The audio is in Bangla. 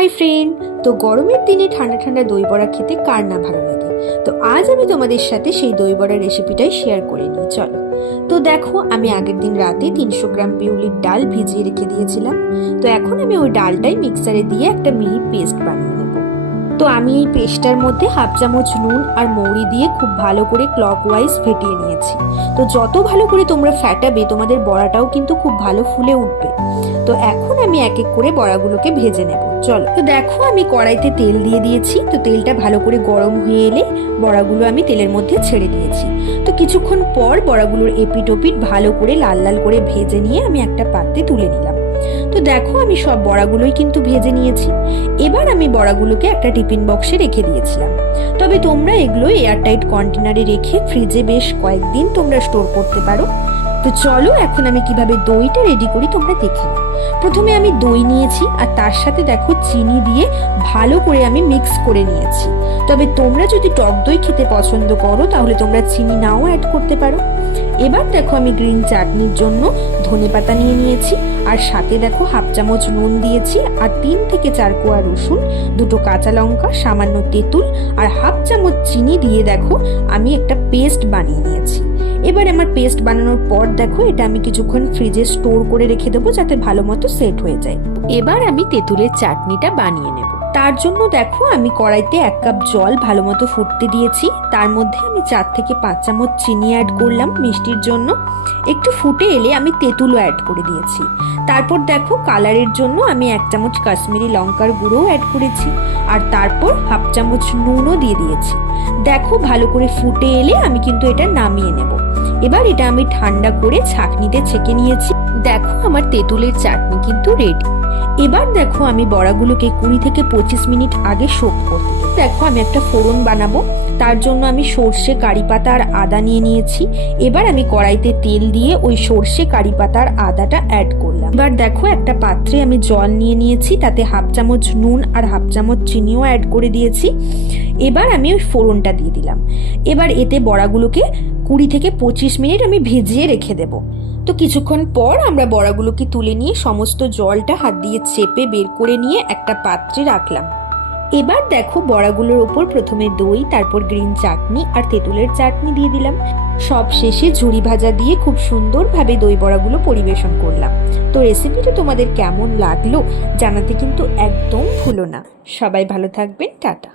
হাই ফ্রেন্ড, তো গরমের দিনে ঠান্ডা ঠান্ডা দই বড়া খেতে কার না ভালো লাগে। তো আজ আমি তোমাদের সাথে সেই দই বড়ার রেসিপিটাই শেয়ার করে নিই, চলো। তো দেখো, আমি আগের দিন রাতে 300 গ্রাম বিউলির ডাল ভিজিয়ে রেখে দিয়েছিলাম। তো এখন আমি ওই ডালটাই মিক্সারে দিয়ে একটা মিহি পেস্ট বানিয়ে নেব। তো আমি এই পেস্টটার মধ্যে হাফ চামচ নুন আর মৌরি দিয়ে খুব ভালো করে ক্লকওয়াইজ ফেটিয়ে নিয়েছি। তো যত ভালো করে তোমরা ফ্যাটাবে তোমাদের বড়াটাও কিন্তু খুব ভালো ফুলে উঠবে। তো এখন আমি এক এক করে বড়াগুলোকে ভেজে নেব, চলো। তো দেখো, আমি কড়াইতে তেল দিয়ে দিয়েছি। তো তেলটা ভালো করে গরম হয়ে এলে বড়াগুলো আমি তেলের মধ্যে ছেড়ে দিয়েছি। তো কিছুক্ষণ পর বড়াগুলোর এপিট ওপিট ভালো করে লাল লাল করে ভেজে নিয়ে আমি একটা পাত্রে তুলে নিলাম। তো দেখো, আমি সব বড়াগুলোই কিন্তু ভেজে নিয়েছি। এবার আমি বড়াগুলোকে একটা টিফিন বক্সে রেখে দিয়েছিলাম। তবে তোমরা এগুলো এয়ারটাইট কন্টেনারে রেখে ফ্রিজে বেশ কয়েকদিন তোমরা স্টোর করতে পারো। তো চলো, এখন আমি কিভাবে দইটা রেডি করি তোমরা দেখে নাও। প্রথমে আমি দই নিয়েছি আর তার সাথে দেখো চিনি দিয়ে ভালো করে আমি মিক্স করে নিয়েছি। তবে তোমরা যদি টক দই খেতে পছন্দ করো তাহলে তোমরা চিনি নাও অ্যাড করতে পারো। এবার দেখো, আমি গ্রিন চাটনির জন্য ধনেপাতা নিয়ে নিয়েছি আর সাথে দেখো হাফ চামচ নুন দিয়েছি আর 3 থেকে 4 কোয়া রসুন, 2টো কাঁচা লঙ্কা, সামান্য তেঁতুল আর হাফ চামচ চিনি দিয়ে দেখো আমি একটা পেস্ট বানিয়ে নিয়েছি। এবার আমার পেস্ট বানানোর পর দেখো এটা আমি কিছুক্ষণ ফ্রিজে স্টোর করে রেখে দেবো যাতে ভালো মতো সেট হয়ে যায়। এবার আমি তেঁতুলের চাটনিটা বানিয়ে নেব। তার জন্য দেখো, আমি কড়াইতে 1 কাপ জল ভালো মতো ফুটতে দিয়েছি। তার মধ্যে আমি 4 থেকে 5 চামচ চিনি অ্যাড করলাম মিষ্টির জন্য। একটু ফুটে এলে আমি তেঁতুলও অ্যাড করে দিয়েছি। তারপর দেখো, কালারের জন্য আমি 1 চামচ কাশ্মীরি লঙ্কার গুঁড়োও অ্যাড করেছি আর তারপর হাফ চামচ নুনও দিয়ে দিয়েছি। দেখো, ভালো করে ফুটে এলে আমি কিন্তু এটা নামিয়ে নেব। এবার এটা আমি ঠান্ডা করে ছাঁকনিতে ছেঁকে নিয়েছি। দেখো, আমার তেঁতুলের চাটনি কিন্তু রেডি। এবার দেখো, আমি বড়াগুলোকে 20 থেকে 25 মিনিট আগে সোক করতে দেখো আমি একটা ফোড়ন বানাবো। তার জন্য আমি সর্ষে, কারি পাতা আর আদা নিয়ে নিয়েছি। এবার আমি কড়াইতে তেল দিয়ে ওই সর্ষে, কারি পাতা আর আদাটা অ্যাড করলাম। এবার দেখো, একটা পাত্রে আমি জল নিয়ে নিয়েছি, তাতে হাফ চামচ নুন আর হাফ চামচ চিনিও অ্যাড করে দিয়েছি। এবার আমি ওই ফোড়নটা দিয়ে দিলাম। এবার এতে বড়াগুলোকে 20 থেকে 25 মিনিট আমি ভিজিয়ে রেখে দেবো। তো কিছুক্ষণ পর আমরা বড়াগুলোকে তুলে নিয়ে সমস্ত জলটা হাত দিয়ে চেপে বের করে নিয়ে একটা পাত্রে রাখলাম। এবার দেখো, বড়াগুলোর ওপর প্রথমে দই, তারপর গ্রিন চাটনি আর তেঁতুলের চাটনি দিয়ে দিলাম। সব শেষে ঝুরি ভাজা দিয়ে খুব সুন্দরভাবে দই বড়াগুলো পরিবেশন করলাম। তো রেসিপিটা তোমাদের কেমন লাগলো জানাতে কিন্তু একদম ভুলো না। সবাই ভালো থাকবেন, টাটা।